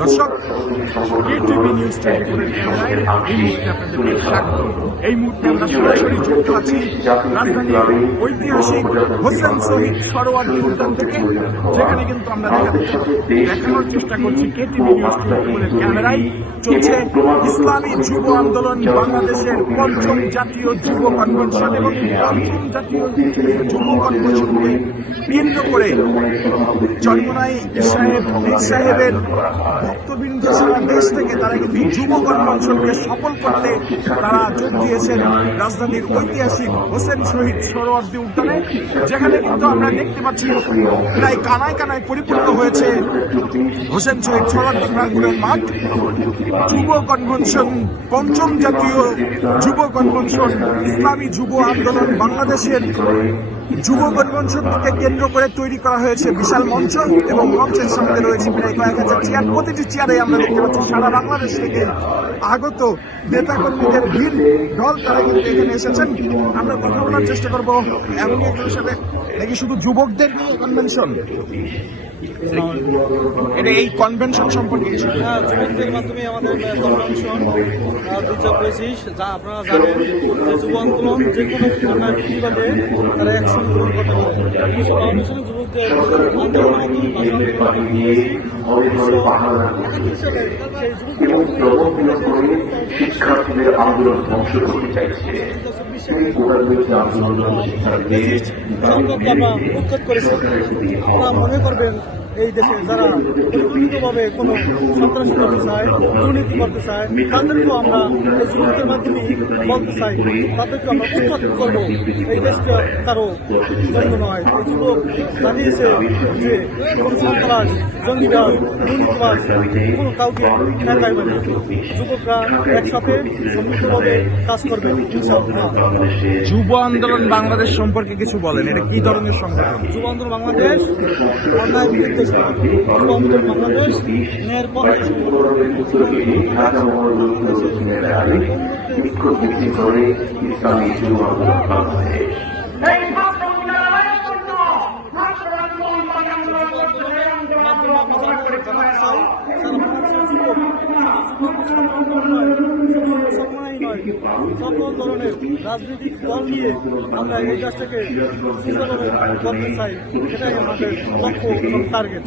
দর্শক, KTV news 24 এর ক্যামেরায় এই মুহূর্তে আপনাদের স্বাগত। এই মুহূর্তে আমরা সরাসরি যুক্ত আছি রাজধানীর ঐতিহাসিক হোসেন শহীদ সরোয়ার্দী উদ্যান থেকে, যেখানে কিন্তু আমরা দেখানোর চেষ্টা করছি কেটিভি নিউজ 24 এর ক্যামেরায় চলছে ইসলামী যুব আন্দোলন বাংলাদেশের পঞ্চম জাতীয় যুব কনভেনশন এবং পঞ্চম জাতীয় যুব কনভেনশনকে কেন্দ্র করে চরমোনাই সাহেবের ভক্তবৃন্দ সারা দেশ থেকে তারা কিন্তু যুব কনভেনশনকে সফল করতে তারা যোগ দিয়েছেন রাজধানীর ঐতিহাসিক হোসেন শহীদ সরোয়ার্দী উদ্যানে, যেখানে কিন্তু আমরা দেখতে পাচ্ছি প্রায় কানায় কানায় পরিপূর্ণ হয়েছে হোসেন শহীদ সরোয়ার্দী প্রাঙ্গণের মাঠ। যুব কনভেনশন, পঞ্চম জাতীয় যুব কনভেনশন ইসলামী যুব আন্দোলন বাংলাদেশের যুব কনভেনশনকে কেন্দ্র করে তৈরি করা হয়েছে বিশাল মঞ্চ, এবং মঞ্চের সামনে রয়েছে প্রায় কয়েক হাজার চেয়ার। প্রতিটি চেয়ারে আমরা দেখতে পাচ্ছি সারা বাংলাদেশ থেকে আগত নেতাকর্মীদের ভিড় দল, তারা কিন্তু এখানে এসেছেন। আমরা কথা বলার চেষ্টা করবো এমনই একজনের সাথে, নাকি শুধু যুবকদের নিয়ে কনভেনশন, এটা এই কনভেনশন সম্পর্কে যুবকদের মাধ্যমে আমাদের কনভেনশন 2025, যা আপনারা জানেন যে যুব আন্দোলন যে কোনো ঘটনার প্রতিবাদে তারা একসঙ্গে কথা বলে। ফাউন্ডেশনের যুবকদের শিক্ষার্থীদের আন্দোলন ধ্বংস করতে চাইছে। উচ্ছেদ করেছে। আপনারা মনে করবেন এই দেশে যারা পরিকল্পিতভাবে কোনো সন্ত্রাসী করতে চায়, দুর্নীতি করতে চায়, তাদেরকেও আমরা এই যুবকদের মাধ্যমে বলতে চাই, তাদেরকে আমরা উৎখাত করবো। এই দেশটা কারো জন্ম নয়। এই যুবক জানিয়েছে যে কোন সন্ত্রাস, জঙ্গিবাদ, দুর্নীতিবাদ কোনো কাউকে ঠেকাইবে না। যুবকরা একসাথে সম্মিলিতভাবে কাজ করবে ইনশাআল্লাহ। যুব আন্দোলন বাংলাদেশ সম্পর্কে কিছু বলেন, এটা কি ধরনের সংগঠন? যুব আন্দোলন বাংলাদেশ অন্যায় বিরুদ্ধে সংগঠন। যুব আন্দোলন বাংলাদেশ ন্যায়ের পক্ষে সকল ধরনের রাজনৈতিক দল নিয়ে আমরা এই দেশটাকে সুন্দরভাবে করতে চাই, এটাই আমাদের লক্ষ্য এবং টার্গেট।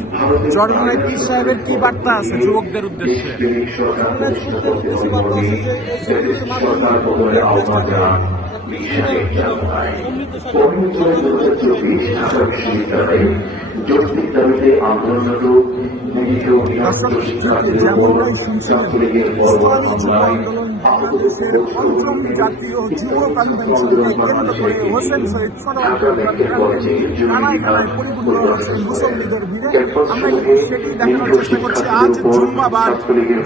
চরমোনাই পীর সাহেবের কি বার্তা আছে যুবকদের উদ্দেশ্যে? যুবকদের উদ্দেশ্যে বার্তা আছে যে এই শক্তির মাধ্যমে যৌক্তিক দাবিতে আন্দোলনরত বাংলাদেশের পঞ্চম জাতীয় যুব কনভেনশনকে কেন্দ্র করে হোসেন শহীদ কানায় কানায় পরিপূর্ণ হয়েছে মুসল্লিদের ভিড়ে। আমরা কিন্তু সেটি দেখানোর চেষ্টা করছি। আজ জুম্মাবার,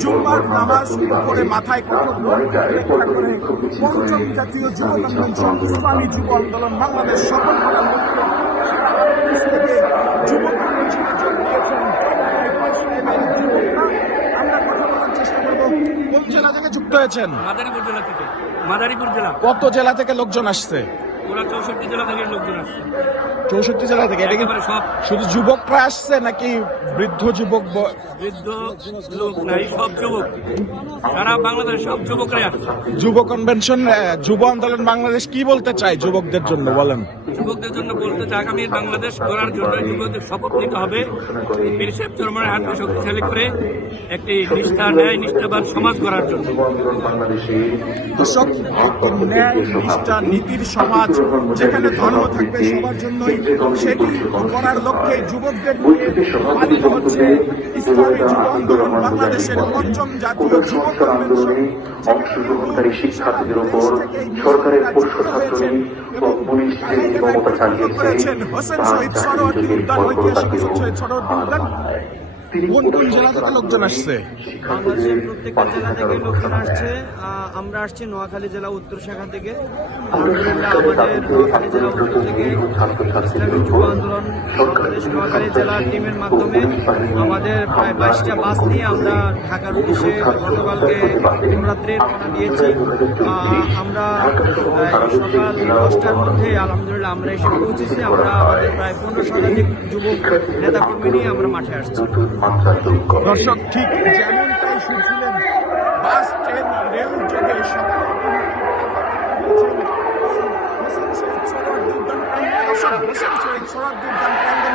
জুম্মার নামাজ করে মাথায় করে পঞ্চম জাতীয় যুব কনভেনশন ইসলামী যুব আন্দোলন বাংলাদেশ সফল করার লক্ষ্যে যুব কনভেনশনে যোগ দিয়েছেন। আমরা কথা বলার চেষ্টা করবো, কোন জেলা থেকে যুক্ত হয়েছেন? মাদারীপুর জেলা থেকে। মাদারীপুর জেলা। কত জেলা থেকে লোকজন আসছে? ওরা 64 জেলা থেকে লোকজন আসছে। 64 জেলা থেকে। এটা কি সব শুধু যুবকরা আসছে নাকি বৃদ্ধ যুবক? বৃদ্ধ লোক নাই, সব যুবক, সারা বাংলাদেশের সব যুবকরাই আসছে। যুব কনভেনশন, যুব আন্দোলন বাংলাদেশ কি বলতে চায় যুবকদের জন্য বলেন? যুবকদের জন্য বলতে চাই, আগামী বাংলাদেশ গড়ার জন্য যুবকদের শপথ নিতে হবে। পীর সাহেব চরমোনাই হাতকে শক্তিশালী করে একটি নিষ্ঠা, ন্যায় নিষ্ঠাবান সমাজ গড়ার জন্য। দর্শক, একটি ন্যায় নিষ্ঠা নীতির সমাজ যেখানে ধর্ম থাকবে সবার জন্যই, সেটি করার লক্ষ্যে যুবকদের নিয়ে পালিত হচ্ছে ইসলামী যুব আন্দোলন বাংলাদেশের পঞ্চম জাতীয় যুব কনভেনশন। অংশগ্রহণকারী শিক্ষার্থীদের উপর সরকারের প্রশাসনিক ও পুলিশের ক্ষমতা চালিয়েছে। হোসেন শহীদ সরোয়ার্দী উদ্যান, ঐতিহাসিক হোসেন শহীদ সরোয়ার্দী উদ্যান। কোন কোন জেলা থেকে লোকজন আসছে? বাংলাদেশের প্রত্যেকটা জেলা থেকে লোকজন আসছে। আমরা আসছি নোয়াখালী জেলা উত্তর শাখা থেকে। আলহামদুলিল্লাহ আমাদের নোয়াখালী জেলা উত্তর থেকে ইসলামী যুব আন্দোলন বাংলাদেশ নোয়াখালী জেলার টিমের মাধ্যমে আমাদের প্রায় 22টা বাস নিয়ে আমরা ঢাকার উদ্দেশ্যে গতকালকে রাত্রে রওনা দিয়েছি। আমরা সকাল 10টার মধ্যে আলহামদুলিল্লাহ আমরা এসে পৌঁছেছি। আমরা আমাদের প্রায় 15 শতাধিক যুবক নেতাকর্মী নিয়ে আমরা মাঠে আসছি। মাত্রা যোগ করে। দর্শক ঠিক যেমনটাই শুনছিলেন, বাস ট্রেন রেল যোগে সকালে হোসেন শহীদ সরোয়ার্দী উদ্যান প্রাঙ্গণে